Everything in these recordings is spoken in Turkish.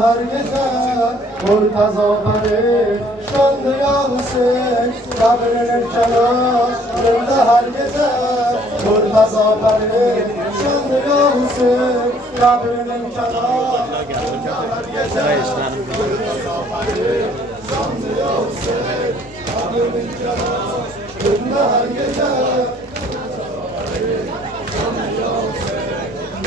her gece Murtaza perişanlı yansın Kabrinin kenarında her gece Murtaza perişanlı yansın Kabrinin kenarında her gece Murtaza perişanlı yansın Kabrinin kenarında her gece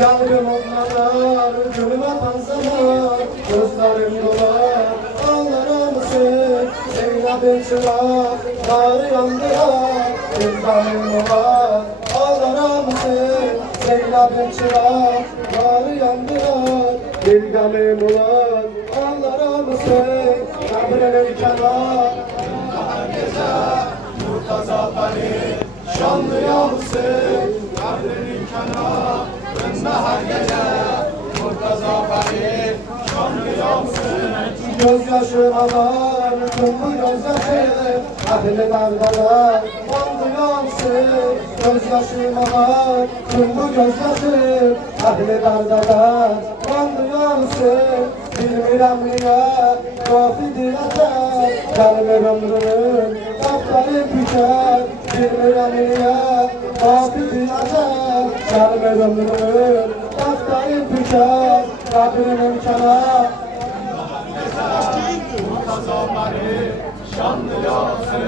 Yandım onlara, gülüme panzama Gözlerim dolar, ağlara mısın? Zeynep'in çırak, narı yandırar Gözlerim dolar, ağlara mısın? Zeynep'in çırak, narı yandırar Bilgelim ulan, ağlara mısın? Kabrinin kenar her gece Murtaza perişanlı yansın Kabrinin kenar her gece Murtaza perişanlı yansın Gözyaşım ağlar, kumlu gözyaşım Ahli derdeler, bandı yansın Gözyaşım ağlar, kumlu gözyaşım Ahli derdeler, bandı yansın Bilmirəm niyə, qafi deyəcək Gəlmir ömrümün, qapları bükər Bilmirəm niyə, qafi deyəcək Gəlmir ömrümün, qapları bükər Qabrinin kənar Murtaza perişanlı yansın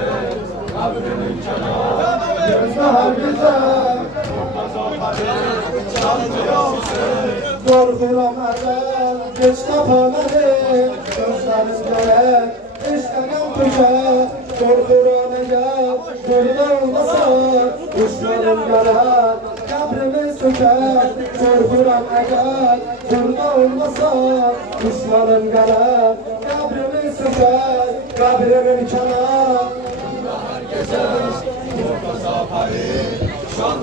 Qabrinin kənar Gözdə hər gecə Murtaza perişanlı yansın Qorxuram əvvəl, geç tapa məni Gözlərim görək, eşqəqəm tükər Qorxuram əgər, burada olmasa Düşmənim gələr, qəbrimiz sökər Qorxuram əgər, burada olmasa Düşmənim gələr, qəbrimiz sökər Qəbrimin kənar hər gecə Murtaza perişanlı